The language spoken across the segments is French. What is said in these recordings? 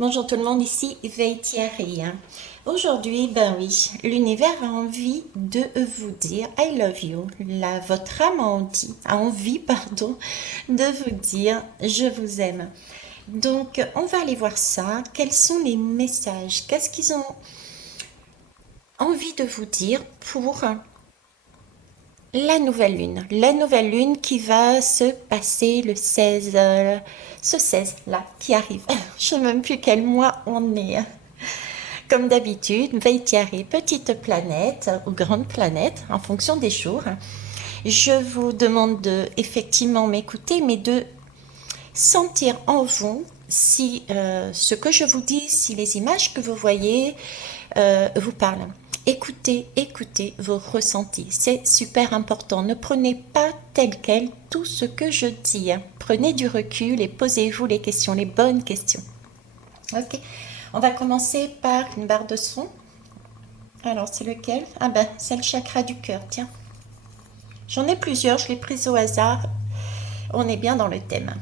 Bonjour tout le monde, ici Thierry. Aujourd'hui, ben oui, l'univers a envie de vous dire I love you. Votre âme a envie, pardon, de vous dire je vous aime. Donc, on va aller voir ça. Quels sont les messages? Qu'est-ce qu'ils ont envie de vous dire pour la nouvelle lune? La nouvelle lune qui va se passer le 16, ce 16 là, qui arrive. Je ne sais même plus quel mois on est. Comme d'habitude, Veitiari, petite planète ou grande planète, en fonction des jours. Je vous demande de effectivement m'écouter, mais de sentir en vous si ce que je vous dis, si les images que vous voyez vous parlent. Écoutez, écoutez vos ressentis. C'est super important. Ne prenez pas tel quel tout ce que je dis. Prenez du recul et posez-vous les questions, les bonnes questions. Ok. On va commencer par une barre de son. Alors, c'est lequel? Ah ben, c'est le chakra du cœur, tiens. J'en ai plusieurs, je l'ai prise au hasard. On est bien dans le thème.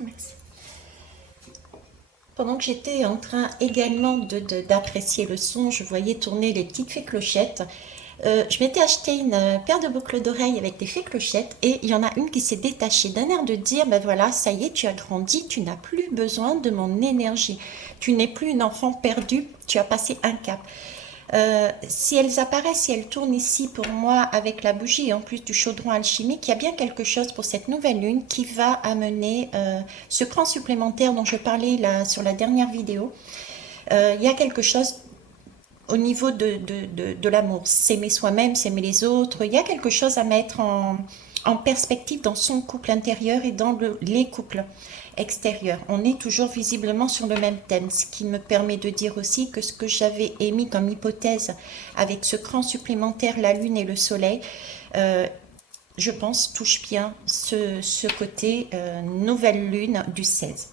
Merci. Pendant que j'étais en train également d'apprécier le son, je voyais tourner les petites fées clochettes. Je m'étais acheté une paire de boucles d'oreilles avec des fées clochettes et il y en a une qui s'est détachée d'un air de dire, ben voilà, ça y est, tu as grandi, tu n'as plus besoin de mon énergie. Tu n'es plus une enfant perdue, tu as passé un cap. Si elles apparaissent, si elles tournent ici pour moi avec la bougie en plus du chaudron alchimique, il y a bien quelque chose pour cette nouvelle lune qui va amener ce cran supplémentaire dont je parlais là, sur la dernière vidéo. Il y a quelque chose au niveau de l'amour, s'aimer soi-même, s'aimer les autres, il y a quelque chose à mettre en perspective dans son couple intérieur et dans les couples extérieurs. On est toujours visiblement sur le même thème, ce qui me permet de dire aussi que ce que j'avais émis comme hypothèse avec ce cran supplémentaire, la lune et le soleil, je pense touche bien ce côté nouvelle lune du 16.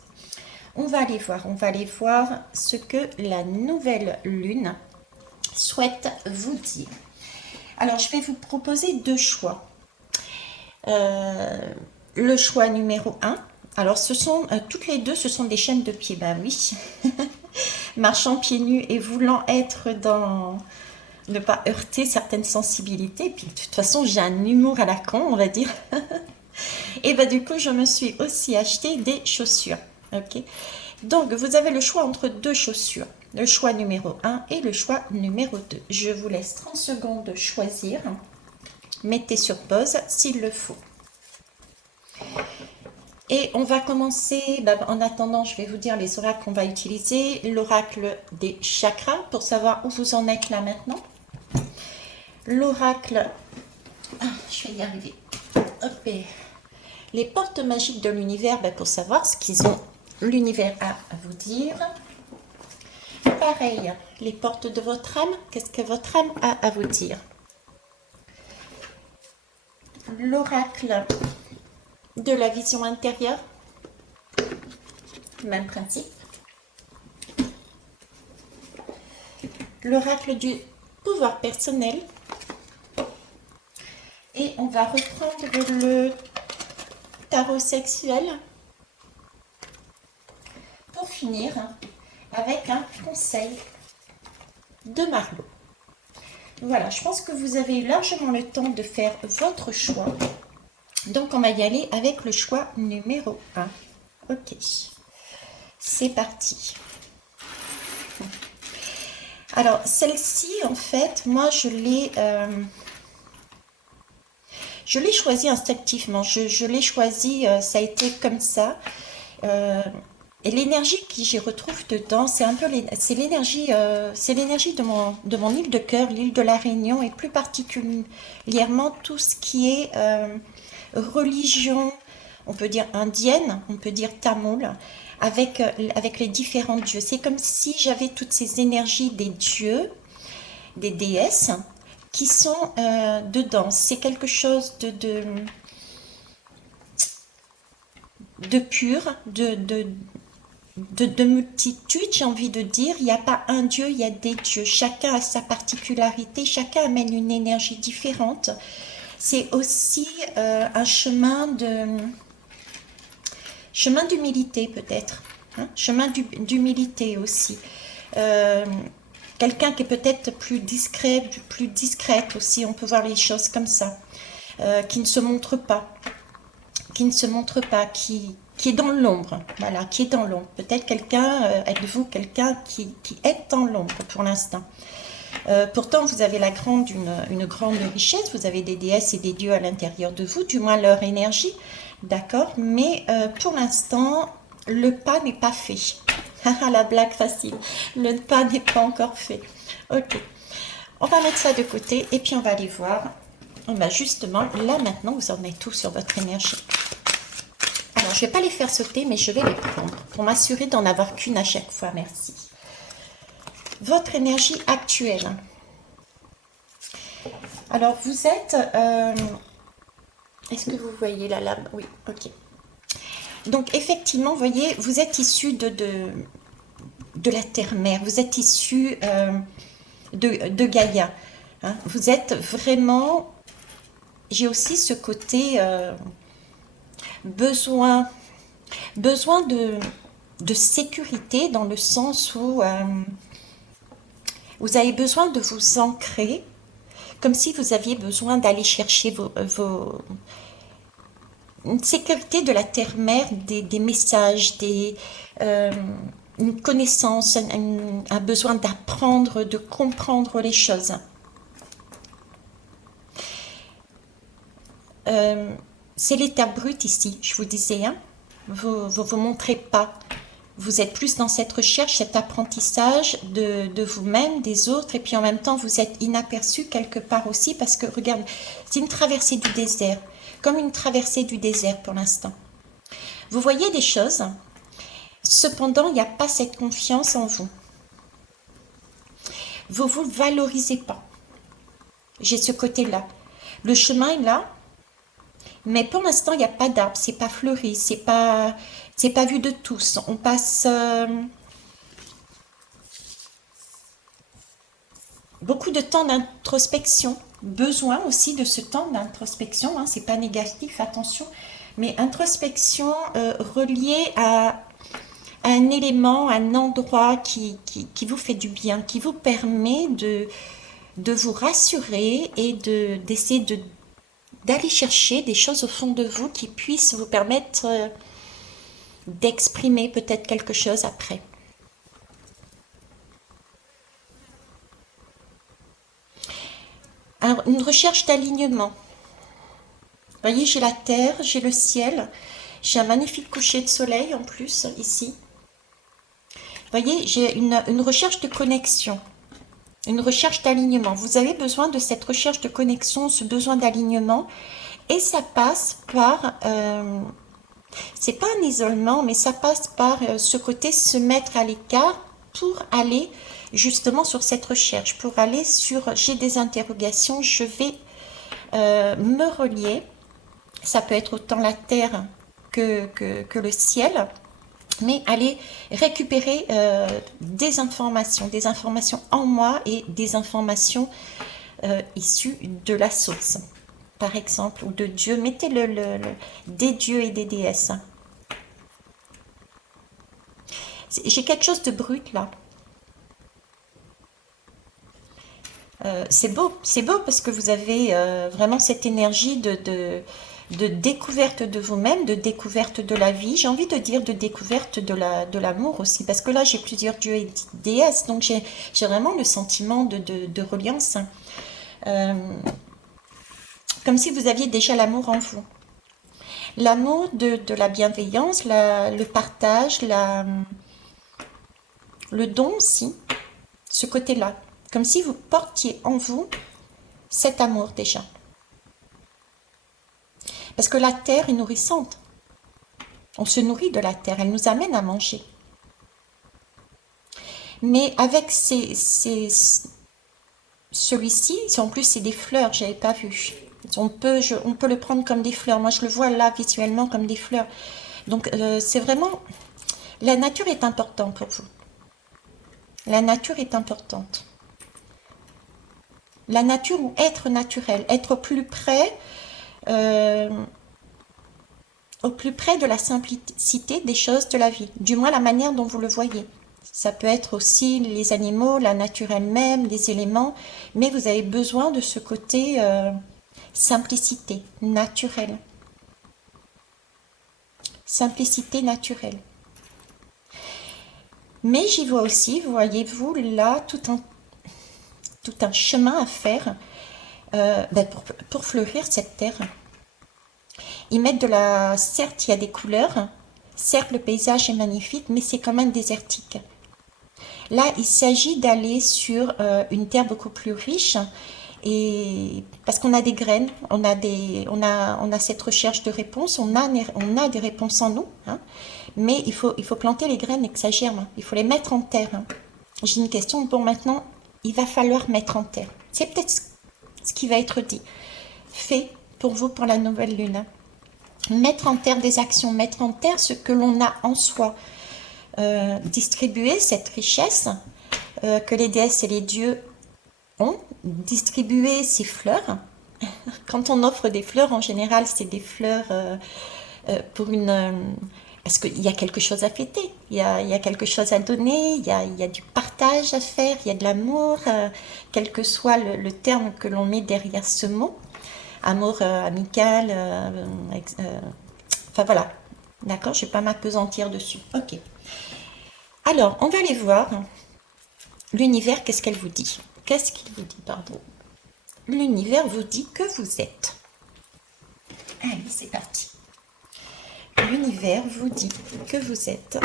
On va aller voir ce que la nouvelle lune souhaite vous dire. Alors, je vais vous proposer deux choix. Le choix numéro un. Alors, ce sont toutes les deux, ce sont des chaînes de pieds. Ben oui, marchant pieds nus et voulant être dans ne pas heurter certaines sensibilités. Et puis, de toute façon, j'ai un humour à la con, on va dire. Et ben du coup, je me suis aussi acheté des chaussures. Ok. Donc, vous avez le choix entre deux chaussures. Le choix numéro un et le choix numéro 2. Je vous laisse 30 secondes choisir. Mettez sur pause s'il le faut. Et on va commencer, en attendant, je vais vous dire les oracles qu'on va utiliser. L'oracle des chakras pour savoir où vous en êtes là maintenant. L'oracle, je vais y arriver. Hop, les portes magiques de l'univers pour savoir ce qu'ils ont l'univers a à vous dire. Pareil, les portes de votre âme, qu'est-ce que votre âme a à vous dire? L'oracle de la vision intérieure, même principe. L'oracle du pouvoir personnel. Et on va reprendre le tarot sexuel pour finir avec un conseil de Marlot. Voilà, je pense que vous avez eu largement le temps de faire votre choix. Donc, on va y aller avec le choix numéro 1. Ok, c'est parti. Alors, celle-ci, en fait, moi, je l'ai choisie instinctivement. Je l'ai choisie, ça a été comme ça. Et l'énergie que j'y retrouve dedans, c'est un peu c'est l'énergie de mon île de cœur, l'île de la Réunion, et plus particulièrement tout ce qui est religion. on peut dire indienne, on peut dire tamoul, avec les différents dieux. C'est comme si j'avais toutes ces énergies des dieux, des déesses, qui sont dedans. C'est quelque chose de pur, de multitude, j'ai envie de dire. Il n'y a pas un dieu, il y a des dieux. Chacun a sa particularité, chacun amène une énergie différente. C'est aussi un chemin d'humilité peut-être, hein, chemin d'humilité aussi. Quelqu'un qui est peut-être plus discret, plus discrète aussi, on peut voir les choses comme ça, qui ne se montre pas, qui est dans l'ombre, voilà, qui est dans l'ombre. Peut-être quelqu'un, êtes-vous quelqu'un qui est dans l'ombre pour l'instant. Pourtant, vous avez une grande richesse, vous avez des déesses et des dieux à l'intérieur de vous, du moins leur énergie, d'accord, mais pour l'instant, le pas n'est pas fait. La blague facile, le pas n'est pas encore fait. Ok, on va mettre ça de côté et puis on va aller voir, justement, là maintenant, vous en êtes tout sur votre énergie. Alors, je ne vais pas les faire sauter, mais je vais les prendre pour m'assurer d'en avoir qu'une à chaque fois, merci. Votre énergie actuelle. Alors, vous êtes... est-ce que vous voyez la lame? Oui, ok. Donc, effectivement, vous voyez, vous êtes issu de la terre-mère. Vous êtes issu de Gaïa. Hein. Vous êtes vraiment... J'ai aussi ce côté besoin de sécurité, dans le sens où... vous avez besoin de vous ancrer, comme si vous aviez besoin d'aller chercher une sécurité de la terre-mère, des messages, une connaissance, un besoin d'apprendre, de comprendre les choses. C'est l'état brut ici, je vous disais, hein. Vous vous montrez pas. Vous êtes plus dans cette recherche, cet apprentissage de vous-même, des autres, et puis en même temps, vous êtes inaperçu quelque part aussi, parce que, regarde, c'est une traversée du désert, comme une traversée du désert pour l'instant. Vous voyez des choses, cependant, il n'y a pas cette confiance en vous. Vous ne vous valorisez pas. J'ai ce côté-là. Le chemin est là, mais pour l'instant, il n'y a pas d'arbre, c'est pas fleuri, c'est pas vu de tous. On passe beaucoup de temps d'introspection, besoin aussi de ce temps d'introspection, hein, c'est pas négatif, attention, mais introspection reliée à un élément, un endroit qui vous fait du bien, qui vous permet de vous rassurer et d'essayer d'aller chercher des choses au fond de vous qui puissent vous permettre d'exprimer peut-être quelque chose après. Alors, une recherche d'alignement. Vous voyez, j'ai la terre, j'ai le ciel, j'ai un magnifique coucher de soleil en plus ici. Vous voyez, j'ai une recherche de connexion, une recherche d'alignement. Vous avez besoin de cette recherche de connexion, ce besoin d'alignement, et ça passe par... c'est pas un isolement, mais ça passe par ce côté se mettre à l'écart pour aller justement sur cette recherche, pour aller sur j'ai des interrogations, je vais me relier. Ça peut être autant la terre que le ciel, mais aller récupérer des informations en moi et des informations issues de la source, par exemple, ou de Dieu. Mettez des dieux et des déesses. J'ai quelque chose de brut là. C'est beau parce que vous avez vraiment cette énergie de découverte de vous-même, de découverte de la vie. J'ai envie de dire de découverte de l'amour aussi, parce que là j'ai plusieurs dieux et déesses, donc j'ai vraiment le sentiment de reliance. Comme si vous aviez déjà l'amour en vous. L'amour de la bienveillance, le partage, le don aussi, ce côté-là. Comme si vous portiez en vous cet amour déjà. Parce que la terre est nourrissante. On se nourrit de la terre, elle nous amène à manger. Mais avec celui-ci, en plus c'est des fleurs, j'avais pas vu. On peut le prendre comme des fleurs. Moi je le vois là visuellement comme des fleurs. Donc c'est vraiment... La nature est importante pour vous. La nature est importante. La nature ou être naturel, être euh, au plus près de la simplicité des choses de la vie, du moins la manière dont vous le voyez. Ça peut être aussi les animaux, la nature elle-même, les éléments, mais vous avez besoin de ce côté simplicité, naturelle. Simplicité naturelle. Mais j'y vois aussi, voyez-vous, là, tout un chemin à faire pour fleurir cette terre. Ils mettent de la... Certes, il y a des couleurs, certes, le paysage est magnifique, mais c'est quand même désertique. Là, il s'agit d'aller sur une terre beaucoup plus riche, et parce qu'on a des graines, on a cette recherche de réponses, on a des réponses en nous, hein, mais il faut planter les graines et que ça germe, il faut les mettre en terre. Hein. J'ai une question, bon maintenant, il va falloir mettre en terre. C'est peut-être ce qui va être dit, fait pour vous pour la nouvelle lune. Mettre en terre des actions, mettre en terre ce que l'on a en soi, distribuer cette richesse que les déesses et les dieux ont, distribuer ces fleurs. Quand on offre des fleurs, en général, c'est des fleurs pour une... parce qu'il y a quelque chose à fêter, il y a quelque chose à donner, il y a du partage à faire, il y a de l'amour, quel que soit le terme que l'on met derrière ce mot. Amour amical, enfin voilà, d'accord, je ne vais pas m'apesantir dessus. Ok. Alors, on va aller voir l'univers, qu'est-ce qu'elle vous dit? Qu'est-ce qu'il vous dit, pardon? L'univers vous dit que vous êtes. Allez, c'est parti. L'univers vous dit que vous êtes.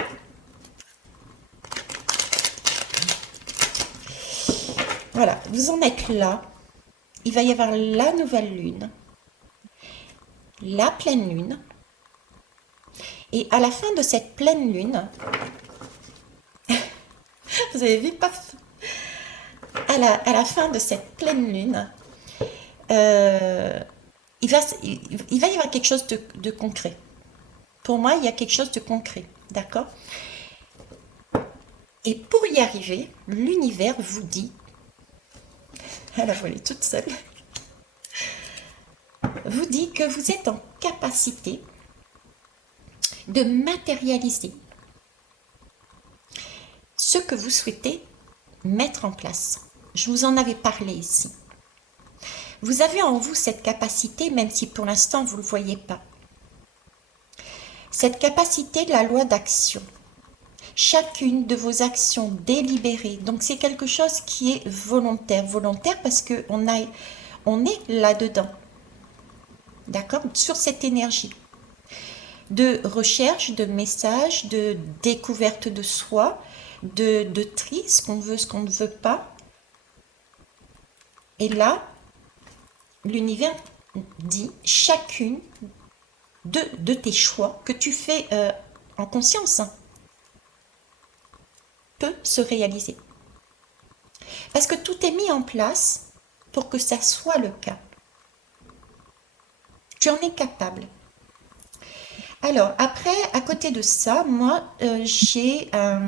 Voilà, vous en êtes là. Il va y avoir la nouvelle lune, la pleine lune. Et à la fin de cette pleine lune, vous avez vu, paf, à la fin de cette pleine lune, il va y avoir quelque chose de concret. Pour moi, il y a quelque chose de concret, d'accord? Et pour y arriver, l'univers vous dit, elle a volé toute seule, vous dit que vous êtes en capacité de matérialiser ce que vous souhaitez mettre en place. Je vous en avais parlé ici. Vous avez en vous cette capacité, même si pour l'instant vous ne le voyez pas. Cette capacité de la loi d'action. Chacune de vos actions délibérées. Donc c'est quelque chose qui est volontaire. Volontaire parce qu'on est là-dedans. D'accord? Sur cette énergie. De recherche, de message, de découverte de soi, de tri, ce qu'on veut, ce qu'on ne veut pas. Et là, l'univers dit chacune de tes choix que tu fais en conscience peut se réaliser. Parce que tout est mis en place pour que ça soit le cas. Tu en es capable. Alors, après, à côté de ça, moi, j'ai un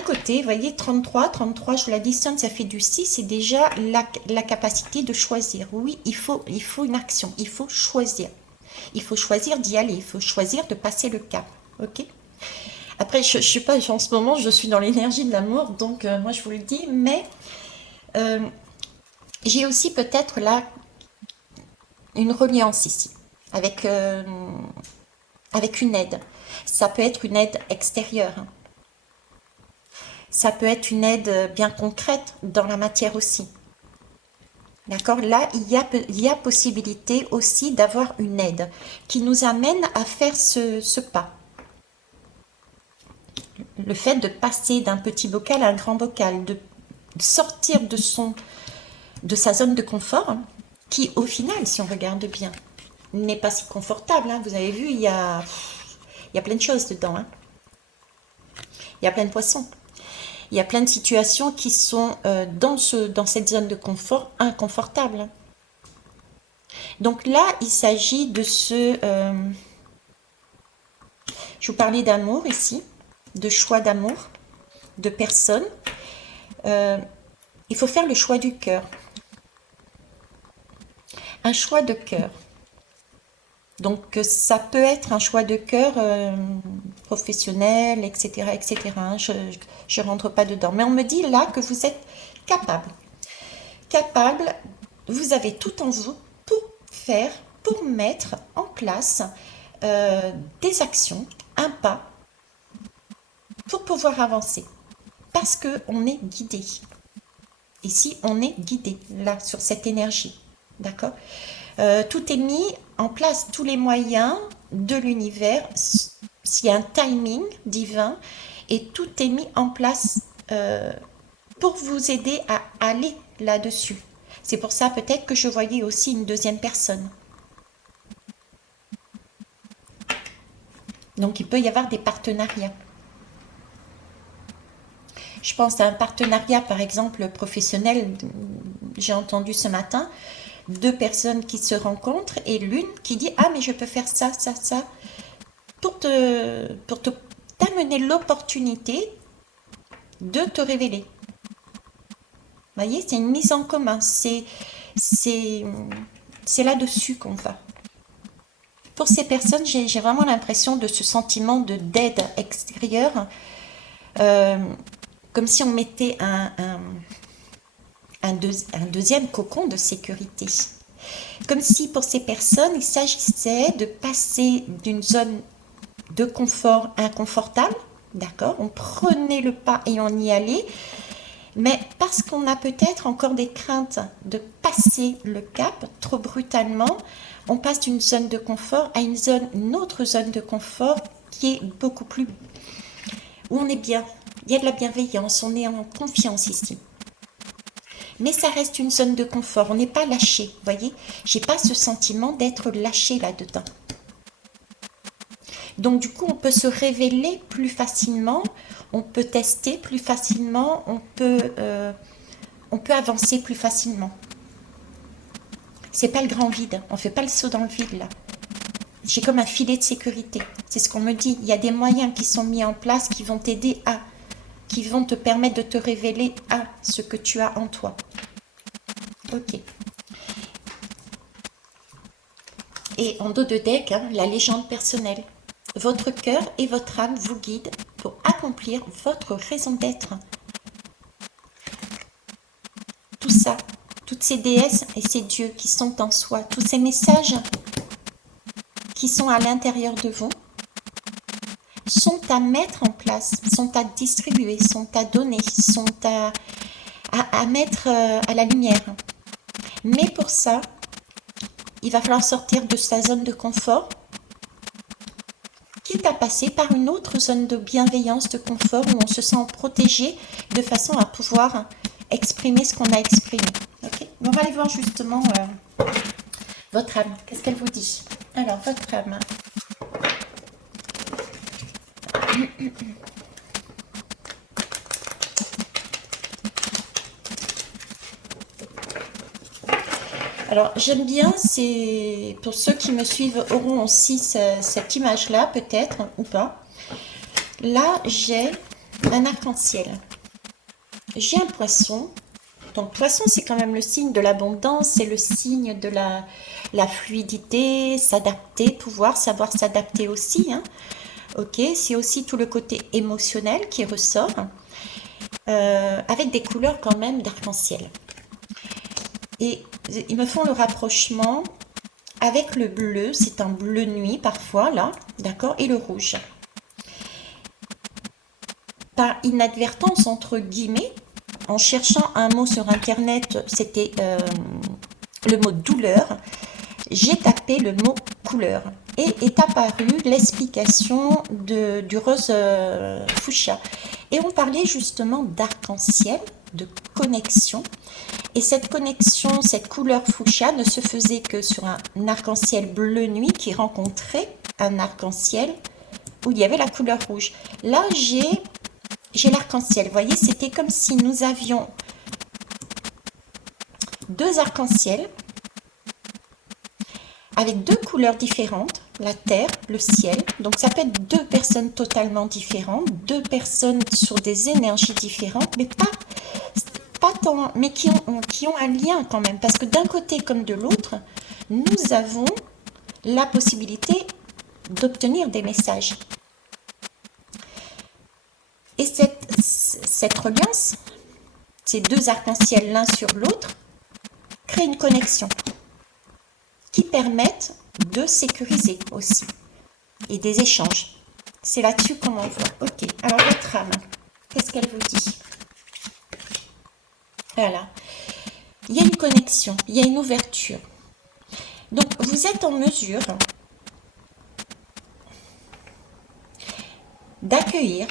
côté, vous voyez, 33, je vous l'additionne, ça fait du 6, c'est déjà la capacité de choisir. Oui, il faut une action, il faut choisir. Il faut choisir d'y aller, il faut choisir de passer le cap. Ok? Après, je ne sais pas, en ce moment, je suis dans l'énergie de l'amour, donc moi, je vous le dis, mais j'ai aussi peut-être là une reliance ici, avec une aide. Ça peut être une aide extérieure. Ça peut être une aide bien concrète dans la matière aussi. D'accord? Là, il y a possibilité aussi d'avoir une aide qui nous amène à faire ce pas. Le fait de passer d'un petit bocal à un grand bocal, de sortir de sa zone de confort, qui au final, si on regarde bien, n'est pas si confortable, hein. Vous avez vu, il y a plein de choses dedans, hein. Il y a plein de poissons. Il y a plein de situations qui sont dans cette zone de confort inconfortable. Donc là, il s'agit de je vous parlais d'amour ici, de choix d'amour, de personnes. Il faut faire le choix du cœur. Un choix de cœur. Donc ça peut être un choix de cœur professionnel, etc., etc. hein. Je ne rentre pas dedans. Mais on me dit là que vous êtes capable. Capable, vous avez tout en vous pour mettre en place des actions, un pas, pour pouvoir avancer. Parce qu'on est guidé. Ici, on est guidé, là, sur cette énergie. D'accord ? Tout est mis en place, tous les moyens de l'univers, s'il y a un timing divin, et tout est mis en place pour vous aider à aller là-dessus. C'est pour ça peut-être que je voyais aussi une deuxième personne. Donc il peut y avoir des partenariats. Je pense à un partenariat, par exemple, professionnel, j'ai entendu ce matin, 2 personnes qui se rencontrent et l'une qui dit « Ah, mais je peux faire ça, ça, ça » pour t'amener l'opportunité de te révéler. Vous voyez, c'est une mise en commun, c'est là-dessus qu'on va. Pour ces personnes, j'ai vraiment l'impression de ce sentiment d'aide extérieure, comme si on mettait un deuxième cocon de sécurité. Comme si pour ces personnes, il s'agissait de passer d'une zone de confort inconfortable, d'accord, on prenait le pas et on y allait, mais parce qu'on a peut-être encore des craintes de passer le cap trop brutalement, on passe d'une zone de confort à une autre zone de confort qui est beaucoup plus... où on est bien, il y a de la bienveillance, on est en confiance ici. Mais ça reste une zone de confort, on n'est pas lâché, vous voyez. J'ai pas ce sentiment d'être lâché là-dedans. Donc du coup, on peut se révéler plus facilement, on peut tester plus facilement, on peut avancer plus facilement. C'est pas le grand vide, on fait pas le saut dans le vide là. J'ai comme un filet de sécurité, c'est ce qu'on me dit. Il y a des moyens qui sont mis en place qui vont t'aider qui vont te permettre de te révéler à ce que tu as en toi. Ok. Et en dos de deck, hein, la légende personnelle. Votre cœur et votre âme vous guident pour accomplir votre raison d'être. Tout ça, toutes ces déesses et ces dieux qui sont en soi, tous ces messages qui sont à l'intérieur de vous, sont à mettre en place, sont à distribuer, sont à donner, sont à mettre à la lumière. Mais pour ça, il va falloir sortir de sa zone de confort, quitte à passer par une autre zone de bienveillance, de confort, où on se sent protégé de façon à pouvoir exprimer ce qu'on a exprimé. Okay, on va aller voir justement votre âme. Qu'est-ce qu'elle vous dit? Alors, votre âme. Alors, j'aime bien, c'est pour ceux qui me suivent auront aussi cette image-là, peut-être, ou pas. Là, j'ai un arc-en-ciel. J'ai un poisson. Donc, poisson, c'est quand même le signe de l'abondance, c'est le signe de la fluidité, s'adapter, pouvoir savoir s'adapter aussi. Hein. Ok, c'est aussi tout le côté émotionnel qui ressort, avec des couleurs quand même d'arc-en-ciel. Et ils me font le rapprochement avec le bleu, c'est un bleu nuit parfois, là, d'accord, et le rouge. Par inadvertance, entre guillemets, en cherchant un mot sur Internet, c'était le mot douleur, j'ai tapé le mot couleur. Et est apparue l'explication du rose fuchsia. Et on parlait justement d'arc-en-ciel, de connexion. Et cette connexion, cette couleur fuchsia ne se faisait que sur un arc-en-ciel bleu nuit qui rencontrait un arc-en-ciel où il y avait la couleur rouge. Là, j'ai l'arc-en-ciel. Vous voyez, c'était comme si nous avions deux arcs-en-ciel avec deux couleurs différentes, la terre, le ciel. Donc ça peut être deux personnes totalement différentes, deux personnes sur des énergies différentes, mais pas tant, mais qui ont un lien quand même. Parce que d'un côté comme de l'autre, nous avons la possibilité d'obtenir des messages. Et cette reliance, ces deux arcs-en-ciel l'un sur l'autre, crée une connexion qui permettent de sécuriser aussi et des échanges. C'est là-dessus qu'on en voit. Ok, alors votre âme, qu'est-ce qu'elle vous dit? Voilà, il y a une connexion, il y a une ouverture. Donc vous êtes en mesure d'accueillir.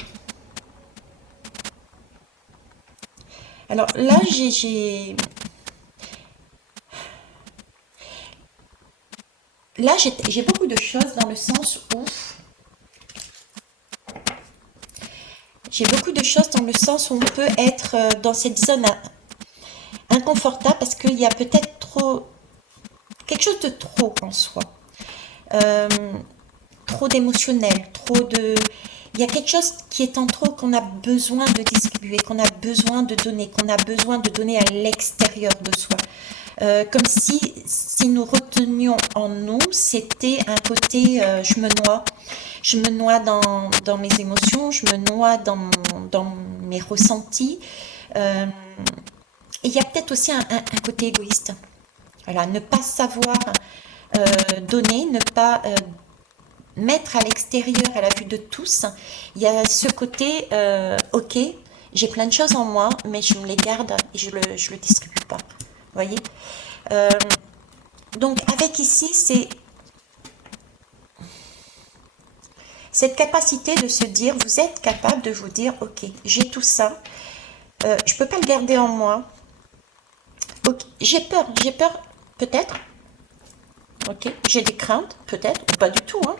Alors là, j'ai beaucoup de choses dans le sens où on peut être dans cette zone inconfortable parce qu'il y a peut-être quelque chose de trop en soi, trop d'émotionnel, il y a quelque chose qui est en trop qu'on a besoin de distribuer, qu'on a besoin de donner à l'extérieur de soi. Comme si nous retenions en nous, c'était un côté je me noie dans mes émotions, je me noie dans mes ressentis. Et il y a peut-être aussi un côté égoïste. Voilà, ne pas savoir donner, ne pas mettre à l'extérieur, à la vue de tous. Il y a ce côté, ok, j'ai plein de choses en moi, mais je me les garde et je le distribue pas. Vous voyez, donc avec ici, c'est cette capacité de se dire, vous êtes capable de vous dire, ok, j'ai tout ça, je peux pas le garder en moi. Okay, j'ai peur peut-être, ok, j'ai des craintes peut-être, ou pas du tout, hein,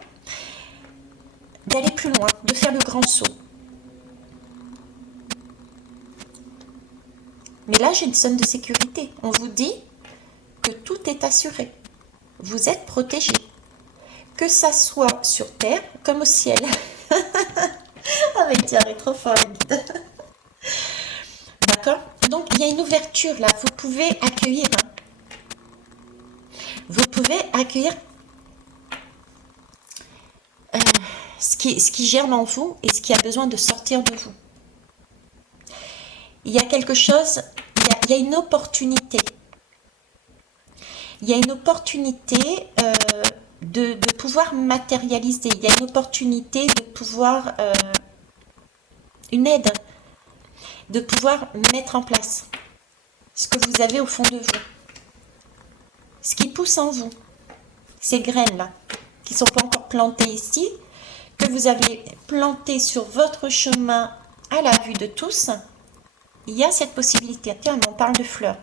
d'aller plus loin, de faire le grand saut. Mais là, j'ai une zone de sécurité. On vous dit que tout est assuré. Vous êtes protégé. Que ça soit sur terre comme au ciel. Avec Thierry, trop fort. D'accord? Donc, il y a une ouverture là. Vous pouvez accueillir. Vous pouvez accueillir ce qui germe en vous et ce qui a besoin de sortir de vous. Il y a quelque chose, il y a une opportunité. Il y a une opportunité de pouvoir matérialiser. Il y a une opportunité de pouvoir, une aide, de pouvoir mettre en place ce que vous avez au fond de vous. Ce qui pousse en vous. Ces graines-là, qui ne sont pas encore plantées ici, que vous avez plantées sur votre chemin à la vue de tous. Il y a cette possibilité. Tiens, on parle de fleurs.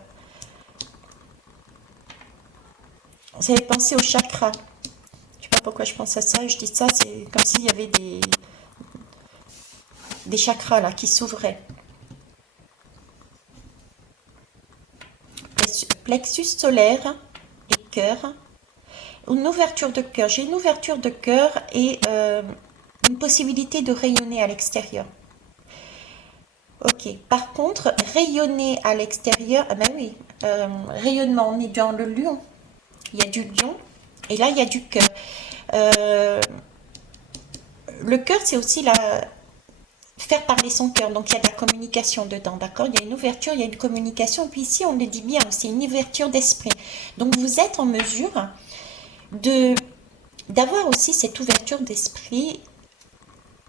Vous avez pensé au chakra. Je ne sais pas pourquoi je pense à ça. Je dis ça, c'est comme s'il y avait des chakras là qui s'ouvraient. Plexus solaire et cœur. Une ouverture de cœur. J'ai une ouverture de cœur et une possibilité de rayonner à l'extérieur. Ok, par contre, rayonner à l'extérieur, ah ben oui, rayonnement, on est dans le lion. Il y a du lion et là, il y a du cœur. Le cœur, c'est aussi faire parler son cœur. Donc, il y a de la communication dedans, d'accord? Il y a une ouverture, il y a une communication. Et puis ici, on le dit bien, c'est une ouverture d'esprit. Donc, vous êtes en mesure d'avoir aussi cette ouverture d'esprit.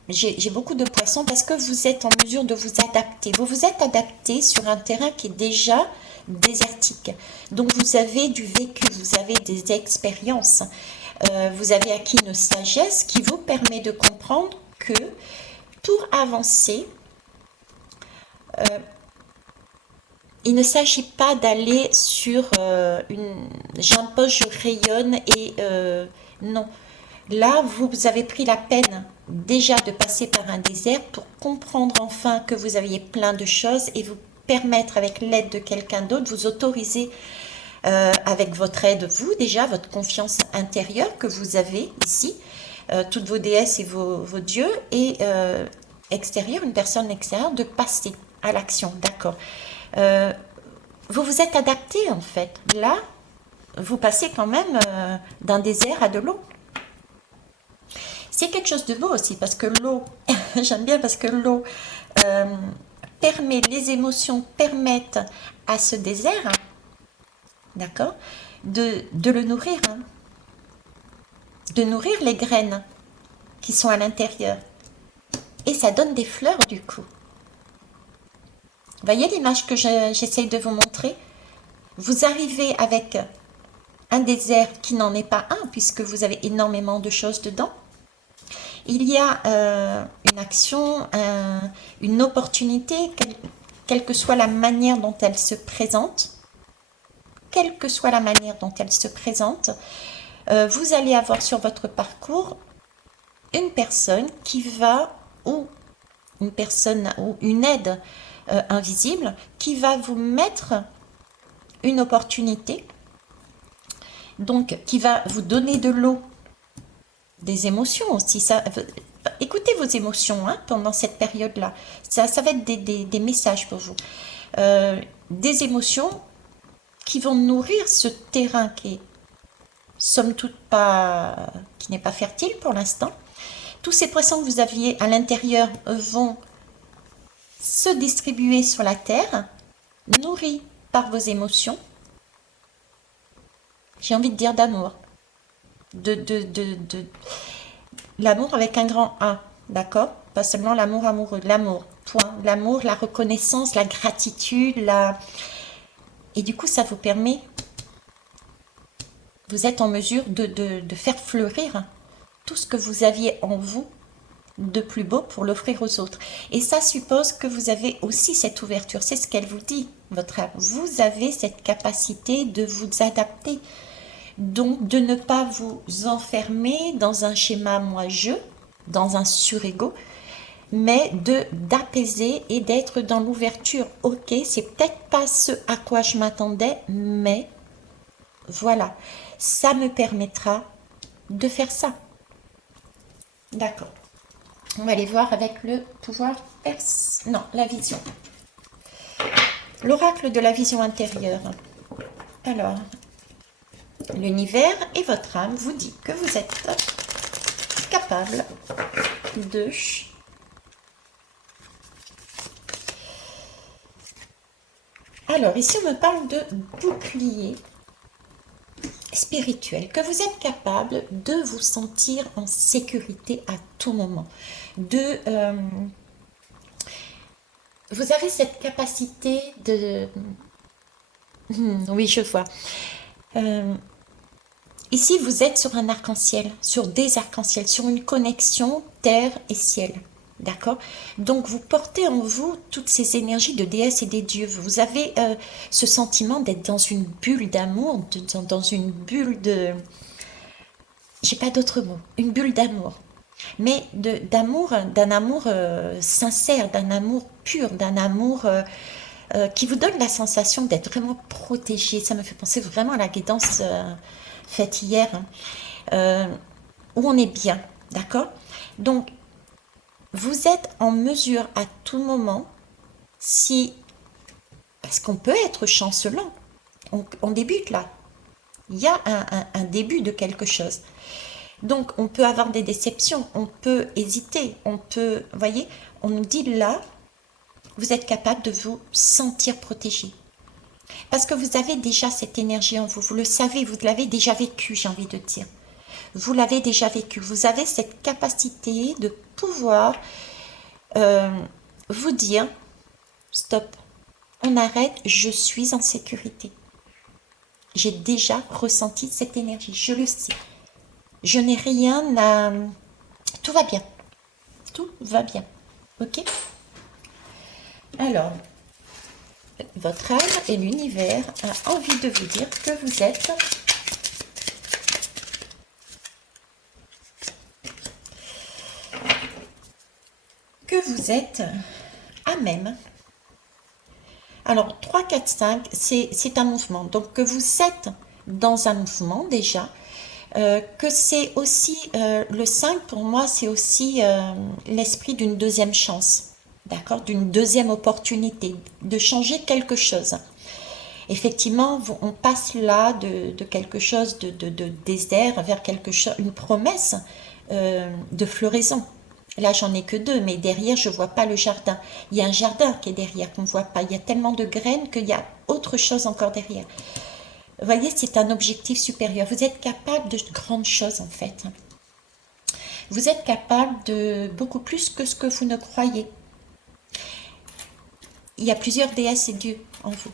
J'ai beaucoup de poissons parce que vous êtes en mesure de vous adapter. Vous vous êtes adapté sur un terrain qui est déjà désertique. Donc, vous avez du vécu, vous avez des expériences. Vous avez acquis une sagesse qui vous permet de comprendre que pour avancer, il ne s'agit pas d'aller sur une j'impose, je rayonne et non. Là, vous avez pris la peine déjà de passer par un désert pour comprendre enfin que vous aviez plein de choses et vous permettre avec l'aide de quelqu'un d'autre, vous autoriser avec votre aide, vous déjà, votre confiance intérieure que vous avez ici, toutes vos déesses et vos dieux, et extérieur, une personne extérieure, de passer à l'action, d'accord. Vous vous êtes adapté en fait. Là, vous passez quand même d'un désert à de l'eau. C'est quelque chose de beau aussi parce que l'eau, j'aime bien parce que l'eau permet, les émotions permettent à ce désert, hein, d'accord, de le nourrir, hein, de nourrir les graines qui sont à l'intérieur. Et ça donne des fleurs du coup. Vous voyez l'image que j'essaye de vous montrer? Vous arrivez avec un désert qui n'en est pas un puisque vous avez énormément de choses dedans. Il y a une action, une opportunité, quelle que soit la manière dont elle se présente, quelle que soit la manière dont elle se présente, vous allez avoir sur votre parcours une personne qui va, ou une personne, ou une aide invisible, qui va vous mettre une opportunité, donc qui va vous donner de l'eau, des émotions aussi. Ça, écoutez vos émotions hein, pendant cette période-là. Ça va être des messages pour vous. Des émotions qui vont nourrir ce terrain qui est somme toute pas, qui n'est pas fertile pour l'instant. Tous ces poissons que vous aviez à l'intérieur vont se distribuer sur la terre, nourris par vos émotions. J'ai envie de dire d'amour. L'amour avec un grand A, d'accord? Pas seulement l'amour amoureux, l'amour, point. L'amour, la reconnaissance, la gratitude, et du coup, ça vous permet, vous êtes en mesure de faire fleurir tout ce que vous aviez en vous de plus beau pour l'offrir aux autres. Et ça suppose que vous avez aussi cette ouverture. C'est ce qu'elle vous dit, votre âme. Vous avez cette capacité de vous adapter. Donc, de ne pas vous enfermer dans un schéma moi-je, dans un surego, mais d'apaiser et d'être dans l'ouverture. Ok, c'est peut-être pas ce à quoi je m'attendais, mais voilà, ça me permettra de faire ça. D'accord. On va aller voir avec le pouvoir non, la vision. L'oracle de la vision intérieure. Alors, l'univers et votre âme vous dit que vous êtes capable de... Alors, ici, on me parle de bouclier spirituel, que vous êtes capable de vous sentir en sécurité à tout moment. Vous avez cette capacité de... oui, je vois. Ici, vous êtes sur un arc-en-ciel, sur des arcs-en-ciel, sur une connexion terre et ciel. D'accord? Donc, vous portez en vous toutes ces énergies de déesse et des dieux. Vous avez ce sentiment d'être dans une bulle d'amour, dans une bulle de... J'ai pas d'autre mot. Une bulle d'amour. Mais d'amour, d'un amour sincère, d'un amour pur, d'un amour qui vous donne la sensation d'être vraiment protégé. Ça me fait penser vraiment à la guidance faite hier, hein, où on est bien. D'accord? Donc, vous êtes en mesure à tout moment, parce qu'on peut être chancelant, on débute là, il y a un début de quelque chose. Donc, on peut avoir des déceptions, on peut hésiter, vous voyez, on nous dit là, vous êtes capable de vous sentir protégé. Parce que vous avez déjà cette énergie en vous, vous le savez, vous l'avez déjà vécu, j'ai envie de dire. Vous l'avez déjà vécu, vous avez cette capacité de pouvoir vous dire, stop, on arrête, je suis en sécurité. J'ai déjà ressenti cette énergie, je le sais. Je n'ai rien à... Tout va bien. Tout va bien. Ok? Alors, votre âme et l'univers a envie de vous dire que vous êtes à même. Alors, 3, 4, 5, c'est un mouvement. Donc, que vous êtes dans un mouvement déjà. Que c'est aussi, le 5 pour moi, c'est aussi l'esprit d'une deuxième chance. D'accord? D'une deuxième opportunité, de changer quelque chose. Effectivement, on passe là de quelque chose de désert vers quelque chose, une promesse de floraison. Là, j'en ai que 2, mais derrière, je vois pas le jardin. Il y a un jardin qui est derrière, qu'on voit pas. Il y a tellement de graines qu'il y a autre chose encore derrière. Vous voyez, c'est un objectif supérieur. Vous êtes capable de grandes choses, en fait. Vous êtes capable de beaucoup plus que ce que vous ne croyez. Il y a plusieurs déesses et dieux en vous,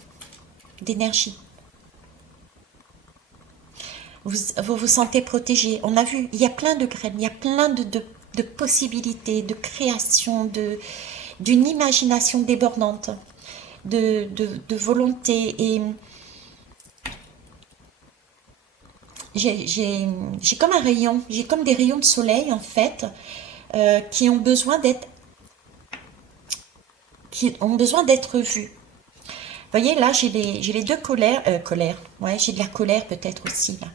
d'énergie. Vous vous sentez protégé. On a vu, il y a plein de graines, il y a plein de possibilités, de création, d'une imagination débordante, de volonté. Et j'ai comme un rayon, j'ai comme des rayons de soleil en fait, qui ont besoin d'être vus. Vous voyez là, j'ai les deux colères, ouais, j'ai de la colère peut-être aussi là.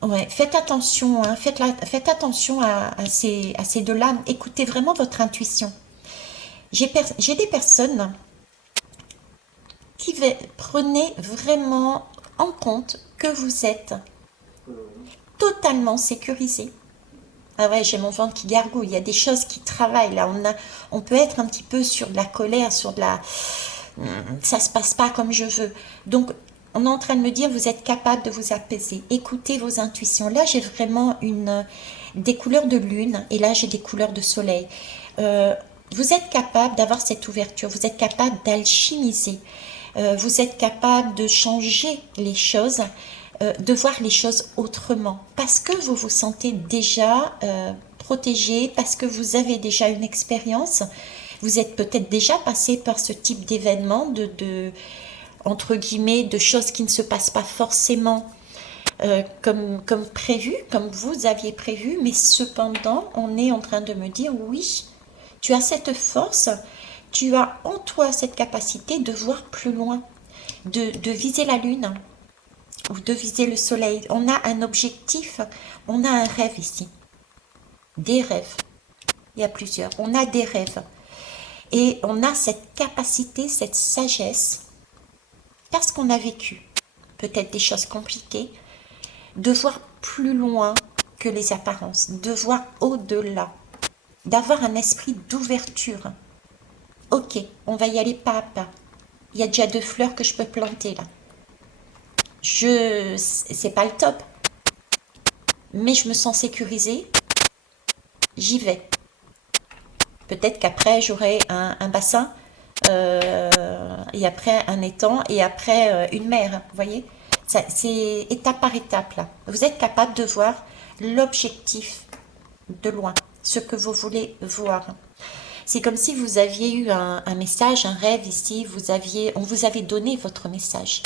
Ouais, faites attention, hein, faites attention à ces deux-là. Écoutez vraiment votre intuition. J'ai des personnes qui prenez vraiment en compte que vous êtes totalement sécurisé. Ah ouais, j'ai mon ventre qui gargouille. Il y a des choses qui travaillent là. On peut être un petit peu sur de la colère, sur de la... Ça se passe pas comme je veux. Donc, on est en train de me dire, vous êtes capable de vous apaiser. Écoutez vos intuitions. Là, j'ai vraiment des couleurs de lune et là, j'ai des couleurs de soleil. Vous êtes capable d'avoir cette ouverture. Vous êtes capable d'alchimiser. Vous êtes capable de changer les choses, de voir les choses autrement. Parce que vous vous sentez déjà protégé, parce que vous avez déjà une expérience. Vous êtes peut-être déjà passé par ce type d'événement, entre guillemets, de choses qui ne se passent pas forcément comme prévu, comme vous aviez prévu, mais cependant, on est en train de me dire, oui, tu as cette force, tu as en toi cette capacité de voir plus loin, de viser la lune ou de viser le soleil. On a un objectif, on a un rêve ici, des rêves, il y a plusieurs, on a des rêves. Et on a cette capacité, cette sagesse, parce qu'on a vécu peut-être des choses compliquées, de voir plus loin que les apparences, de voir au-delà, d'avoir un esprit d'ouverture. Ok, on va y aller pas à pas. Il y a déjà 2 fleurs que je peux planter là. C'est pas le top, mais je me sens sécurisée. J'y vais. Peut-être qu'après j'aurai un bassin, et après un étang, et après une mer. Vous voyez, c'est étape par étape là. Vous êtes capable de voir l'objectif de loin, ce que vous voulez voir. C'est comme si vous aviez eu un message, un rêve ici, on vous avait donné votre message.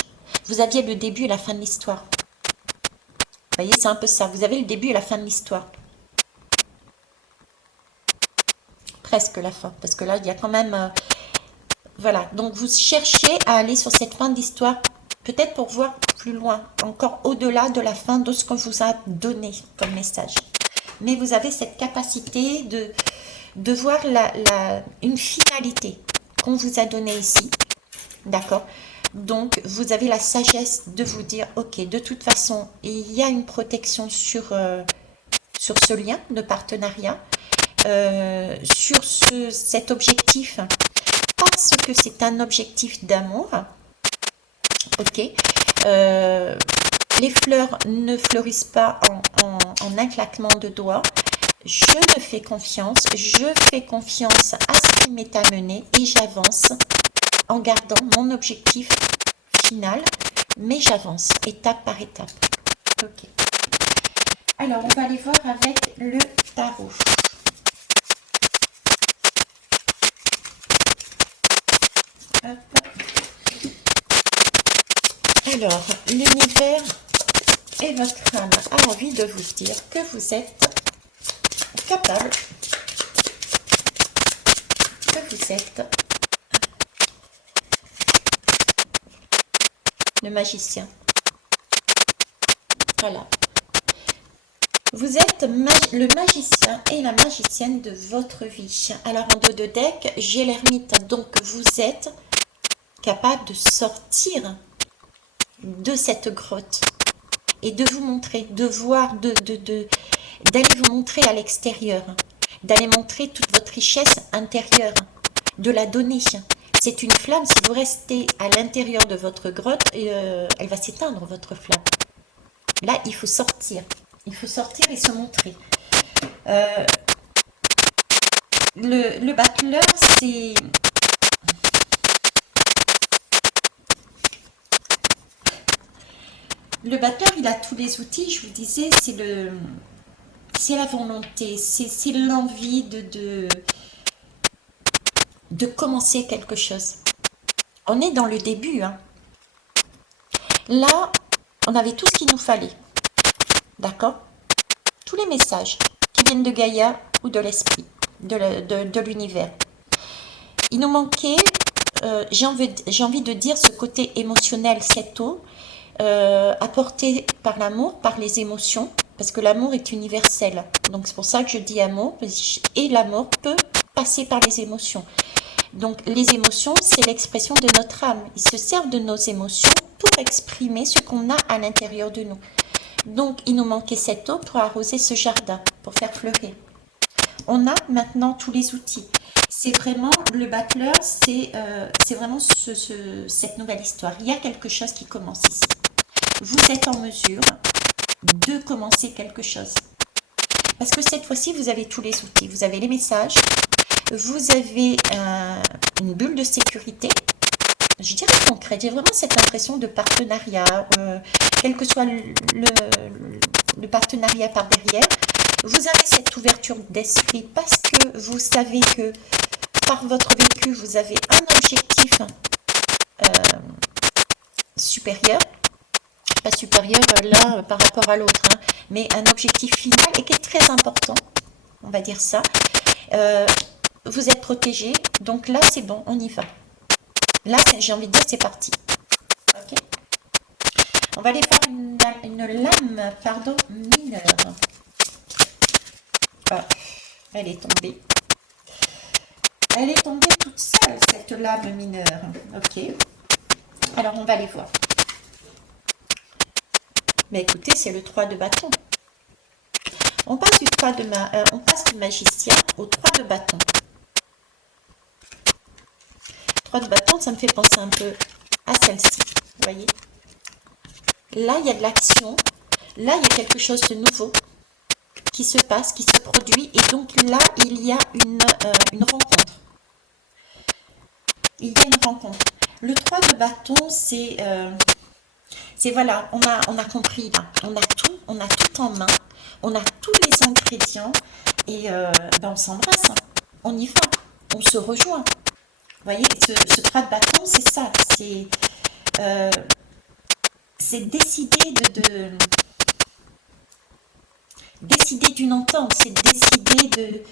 Vous aviez le début et la fin de l'histoire. Vous voyez, c'est un peu ça. Vous avez le début et la fin de l'histoire. Presque la fin, parce que là, il y a quand même... voilà, donc vous cherchez à aller sur cette fin d'histoire, peut-être pour voir plus loin, encore au-delà de la fin de ce qu'on vous a donné comme message. Mais vous avez cette capacité de voir une finalité qu'on vous a donnée ici. D'accord? Donc, vous avez la sagesse de vous dire, ok, de toute façon, il y a une protection sur ce lien de partenariat, sur cet objectif, parce que c'est un objectif d'amour. Ok? Les fleurs ne fleurissent pas en un claquement de doigts. Je me fais confiance à ce qui m'est amené et j'avance en gardant mon objectif final, mais j'avance étape par étape. Ok. Alors, on va aller voir avec le tarot. Hop. Alors, l'univers et votre âme a envie de vous dire que vous êtes capable, que vous êtes le magicien. Voilà. Vous êtes le magicien et la magicienne de votre vie. Alors en dos de deck, j'ai l'ermite. Donc vous êtes capable de sortir de cette grotte et de vous montrer, de voir, d'aller vous montrer à l'extérieur, d'aller montrer toute votre richesse intérieure, de la donner. C'est une flamme, si vous restez à l'intérieur de votre grotte, elle va s'éteindre, votre flamme. Là, il faut sortir. Il faut sortir et se montrer. Le battleur, c'est... Le battleur, il a tous les outils, je vous disais, c'est la volonté, c'est l'envie de commencer quelque chose. On est dans le début. Hein. Là, on avait tout ce qu'il nous fallait. D'accord? Tous les messages qui viennent de Gaïa ou de l'esprit, de l'univers. Il nous manquait, j'ai envie de dire, ce côté émotionnel, cette eau, apporté par l'amour, par les émotions, parce que l'amour est universel. Donc c'est pour ça que je dis amour, et l'amour peut passer par les émotions. Donc les émotions, c'est l'expression de notre âme. Ils se servent de nos émotions pour exprimer ce qu'on a à l'intérieur de nous. Donc il nous manquait cette eau pour arroser ce jardin, pour faire fleurir. On a maintenant tous les outils. C'est vraiment, le battleur, c'est vraiment cette nouvelle histoire. Il y a quelque chose qui commence ici. Vous êtes en mesure de commencer quelque chose. Parce que cette fois-ci, vous avez tous les outils. Vous avez les messages, vous avez une bulle de sécurité, je dirais concrète. J'ai vraiment cette impression de partenariat, quel que soit le partenariat par derrière. Vous avez cette ouverture d'esprit parce que vous savez que par votre vécu, vous avez un objectif supérieur. Pas supérieur là par rapport à l'autre, hein, mais un objectif final et qui est très important, on va dire ça. Vous êtes protégé, donc là c'est bon, on y va. Là, j'ai envie de dire, c'est parti. Ok. On va aller faire une lame, pardon, mineure. Ah, elle est tombée. Elle est tombée toute seule, cette lame mineure. Ok. Alors, on va aller voir. Mais écoutez, c'est le 3 de bâton. On passe du magicien au 3 de bâton. 3 de bâton, ça me fait penser un peu à celle-ci. Vous voyez? Là, il y a de l'action. Là, il y a quelque chose de nouveau qui se passe, qui se produit. Et donc là, il y a une rencontre. Il y a une rencontre. Le 3 de bâton, c'est voilà, on a compris là. On a tout en main. On a tous les ingrédients. Et on s'embrasse. Hein. On y va. On se rejoint. Vous voyez, ce 3 de bâton, c'est ça. C'est décider décider d'une entente. C'est décider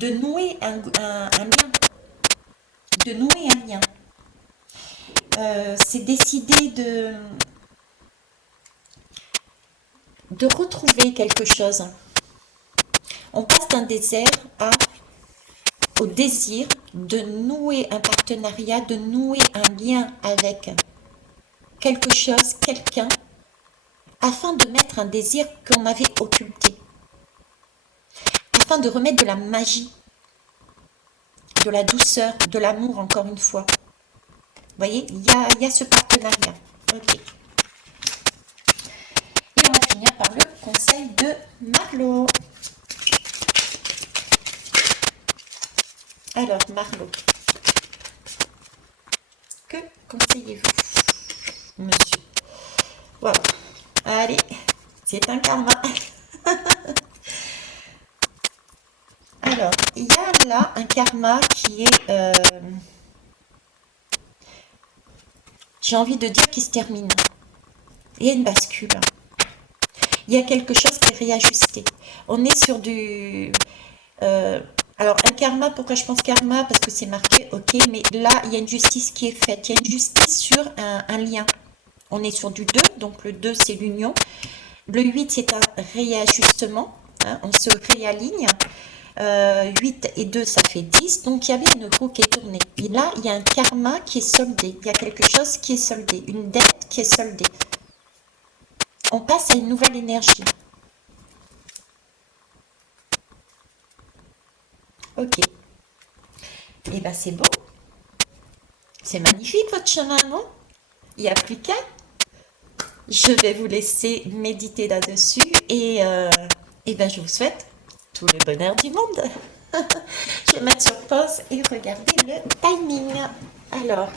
de nouer un lien. De nouer un lien. C'est décider de retrouver quelque chose. On passe d'un désert au désir de nouer un partenariat, de nouer un lien avec quelque chose, quelqu'un, afin de mettre un désir qu'on avait occulté, afin de remettre de la magie, de la douceur, de l'amour, encore une fois. Vous voyez, il y a ce partenariat. Ok. Et on va finir par le conseil de Marlo. Alors, Marlo, que conseillez-vous, monsieur? Voilà. Allez, c'est un karma. Alors, il y a là un karma qui est j'ai envie de dire, qui se termine. Il y a une bascule. Il y a quelque chose qui est réajusté. On est sur du... alors, un karma, pourquoi je pense karma? Parce que c'est marqué, ok, mais là, il y a une justice qui est faite. Il y a une justice sur un lien. On est sur du 2, donc le 2, c'est l'union. Le 8, c'est un réajustement. Hein, on se réaligne. 8 et 2, ça fait 10. Donc, il y avait une roue qui est tournée. Et là, il y a un karma qui est soldé. Il y a quelque chose qui est soldé. Une dette qui est soldée. On passe à une nouvelle énergie. Ok. Et bien, c'est beau. C'est magnifique, votre chemin, non? Il n'y a plus qu'à. Je vais vous laisser méditer là-dessus et ben, je vous souhaite tout le bonheur du monde. Je vais mettre sur pause et regarder le timing. Alors,